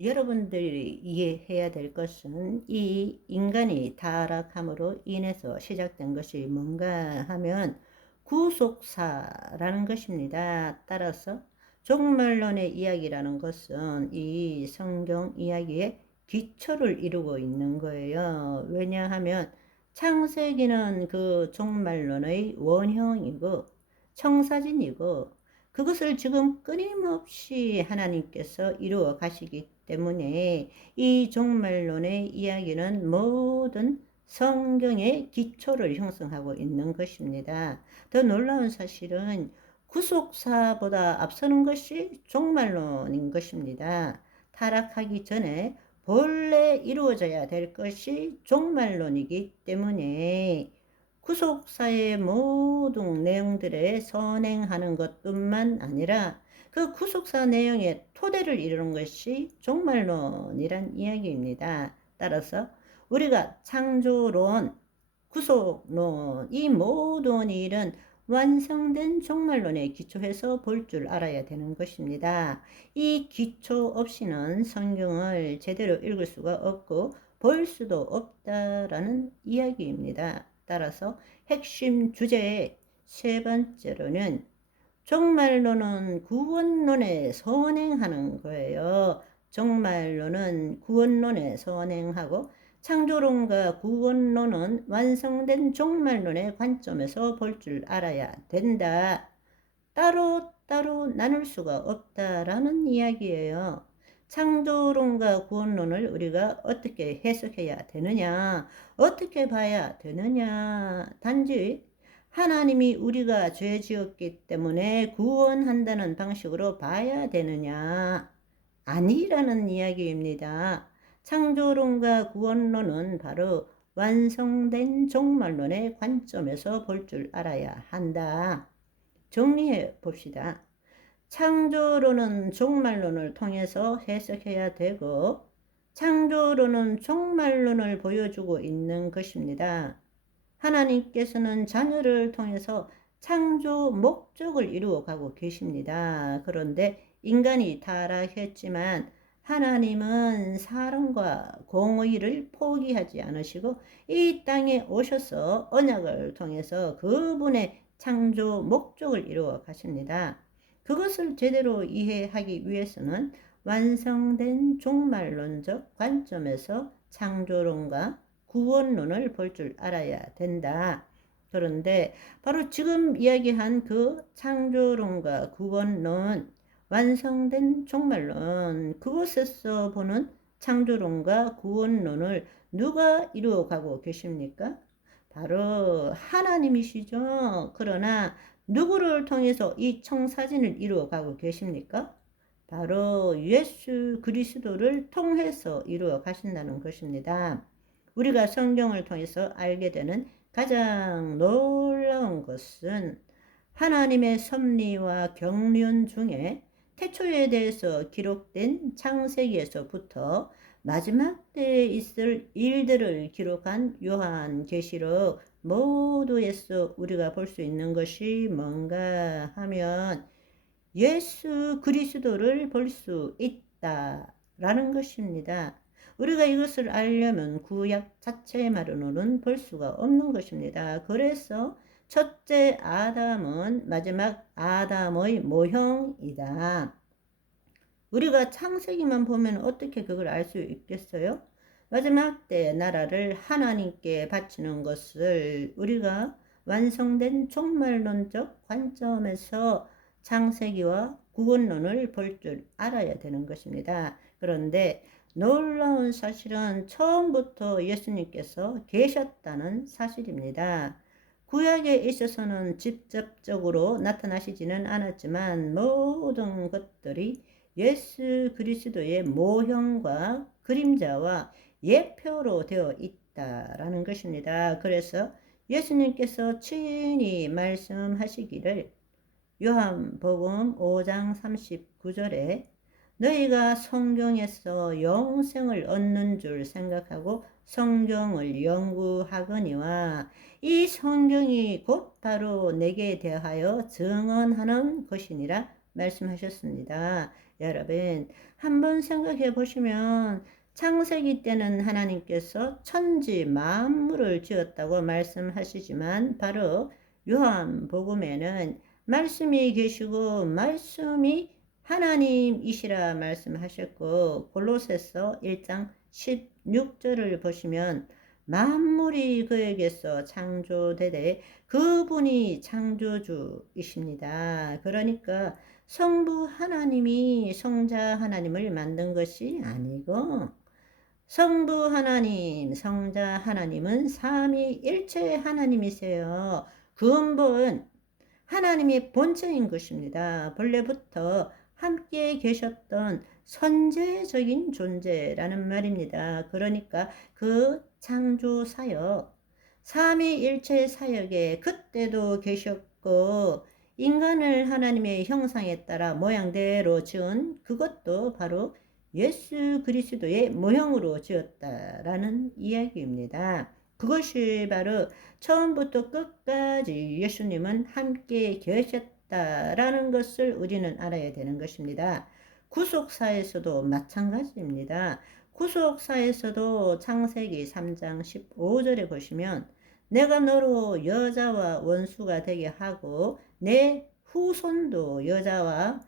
여러분들이 이해해야 될 것은 이 인간이 타락함으로 인해서 시작된 것이 뭔가 하면 구속사라는 것입니다. 따라서 종말론의 이야기라는 것은 이 성경 이야기의 기초를 이루고 있는 거예요. 왜냐하면 창세기는 그 종말론의 원형이고 청사진이고 그것을 지금 끊임없이 하나님께서 이루어 가시기 때문에 이 종말론의 이야기는 모든 성경의 기초를 형성하고 있는 것입니다. 더 놀라운 사실은 구속사보다 앞서는 것이 종말론인 것입니다. 타락하기 전에 본래 이루어져야 될 것이 종말론이기 때문에 구속사의 모든 내용들에 선행하는 것뿐만 아니라 그 구속사 내용의 토대를 이루는 것이 종말론이란 이야기입니다. 따라서 우리가 창조론, 구속론, 이 모든 일은 완성된 종말론에 기초해서 볼 줄 알아야 되는 것입니다. 이 기초 없이는 성경을 제대로 읽을 수가 없고 볼 수도 없다라는 이야기입니다. 따라서 핵심 주제의 세 번째로는 종말론은 구원론에 선행하는 거예요. 종말론은 구원론에 선행하고 창조론과 구원론은 완성된 종말론의 관점에서 볼 줄 알아야 된다. 따로따로 나눌 수가 없다라는 이야기예요. 창조론과 구원론을 우리가 어떻게 해석해야 되느냐, 어떻게 봐야 되느냐, 단지 하나님이 우리가 죄 지었기 때문에 구원한다는 방식으로 봐야 되느냐, 아니라는 이야기입니다. 창조론과 구원론은 바로 완성된 종말론의 관점에서 볼 줄 알아야 한다. 정리해 봅시다. 창조론은 종말론을 통해서 해석해야 되고 창조론은 종말론을 보여주고 있는 것입니다. 하나님께서는 자녀를 통해서 창조 목적을 이루어 가고 계십니다. 그런데 인간이 타락했지만 하나님은 사랑과 공의를 포기하지 않으시고 이 땅에 오셔서 언약을 통해서 그분의 창조 목적을 이루어 가십니다. 그것을 제대로 이해하기 위해서는 완성된 종말론적 관점에서 창조론과 구원론을 볼 줄 알아야 된다. 그런데 바로 지금 이야기한 그 창조론과 구원론, 완성된 종말론, 그곳에서 보는 창조론과 구원론을 누가 이루어가고 계십니까? 바로 하나님이시죠. 그러나 누구를 통해서 이 청사진을 이루어가고 계십니까? 바로 예수 그리스도를 통해서 이루어 가신다는 것입니다. 우리가 성경을 통해서 알게 되는 가장 놀라운 것은 하나님의 섭리와 경륜 중에 태초에 대해서 기록된 창세기에서부터 마지막 때에 있을 일들을 기록한 요한계시록 모두에서 우리가 볼 수 있는 것이 뭔가 하면 예수 그리스도를 볼 수 있다라는 것입니다. 우리가 이것을 알려면 구약 자체만으로는 볼 수가 없는 것입니다. 그래서 첫째 아담은 마지막 아담의 모형이다. 우리가 창세기만 보면 어떻게 그걸 알 수 있겠어요? 마지막 때 나라를 하나님께 바치는 것을 우리가 완성된 종말론적 관점에서 창세기와 구원론을 볼 줄 알아야 되는 것입니다. 그런데 놀라운 사실은 처음부터 예수님께서 계셨다는 사실입니다. 구약에 있어서는 직접적으로 나타나시지는 않았지만 모든 것들이 예수 그리스도의 모형과 그림자와 예표로 되어 있다라는 것입니다. 그래서 예수님께서 친히 말씀하시기를 요한복음 5장 39절에 너희가 성경에서 영생을 얻는 줄 생각하고 성경을 연구하거니와 이 성경이 곧 바로 내게 대하여 증언하는 것이니라 말씀하셨습니다. 여러분, 한번 생각해 보시면 창세기 때는 하나님께서 천지 만물을 지었다고 말씀하시지만 바로 요한복음에는 말씀이 계시고 말씀이 하나님이시라 말씀하셨고, 골로새서 1장 16절을 보시면 만물이 그에게서 창조되되 그분이 창조주이십니다. 그러니까 성부 하나님이 성자 하나님을 만든 것이 아니고, 성부 하나님, 성자 하나님은 삼위일체 하나님이세요. 근본 하나님의 본체인 것입니다. 본래부터 함께 계셨던 선제적인 존재라는 말입니다. 그러니까 그 창조 사역, 삼위일체 사역에 그때도 계셨고, 인간을 하나님의 형상에 따라 모양대로 지은 그것도 바로 예수 그리스도의 모형으로 지었다라는 이야기입니다. 그것이 바로 처음부터 끝까지 예수님은 함께 계셨다라는 것을 우리는 알아야 되는 것입니다. 구속사에서도 마찬가지입니다. 구속사에서도 창세기 3장 15절에 보시면 내가 너로 여자와 원수가 되게 하고 내 후손도 여자와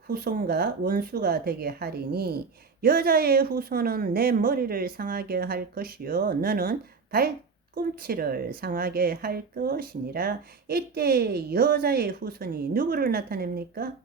후손과 원수가 되게 하리니 여자의 후손은 내 머리를 상하게 할 것이요 너는 발꿈치를 상하게 할 것이니라. 이때 여자의 후손이 누구를 나타냅니까?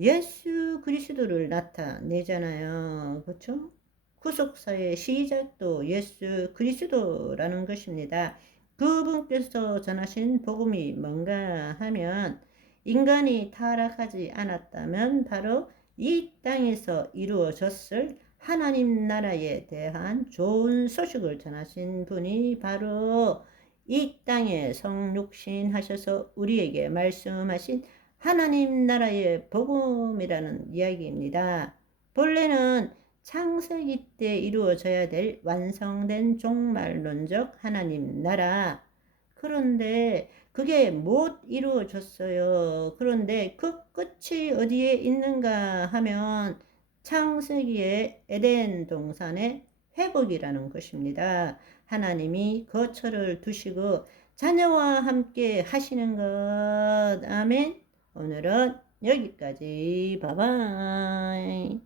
예수 그리스도를 나타내잖아요. 그렇죠? 구속사의 시작도 예수 그리스도라는 것입니다. 그분께서 전하신 복음이 뭔가 하면 인간이 타락하지 않았다면 바로 이 땅에서 이루어졌을 하나님 나라에 대한 좋은 소식을 전하신 분이 바로 이 땅에 성육신 하셔서 우리에게 말씀하신 하나님 나라의 복음이라는 이야기입니다. 본래는 창세기 때 이루어져야 될 완성된 종말론적 하나님 나라. 그런데 그게 못 이루어졌어요. 그런데 그 끝이 어디에 있는가 하면 창세기의 에덴 동산의 회복이라는 것입니다. 하나님이 거처를 두시고 자녀와 함께 하시는 것. 아멘. 오늘은 여기까지. 바이바이.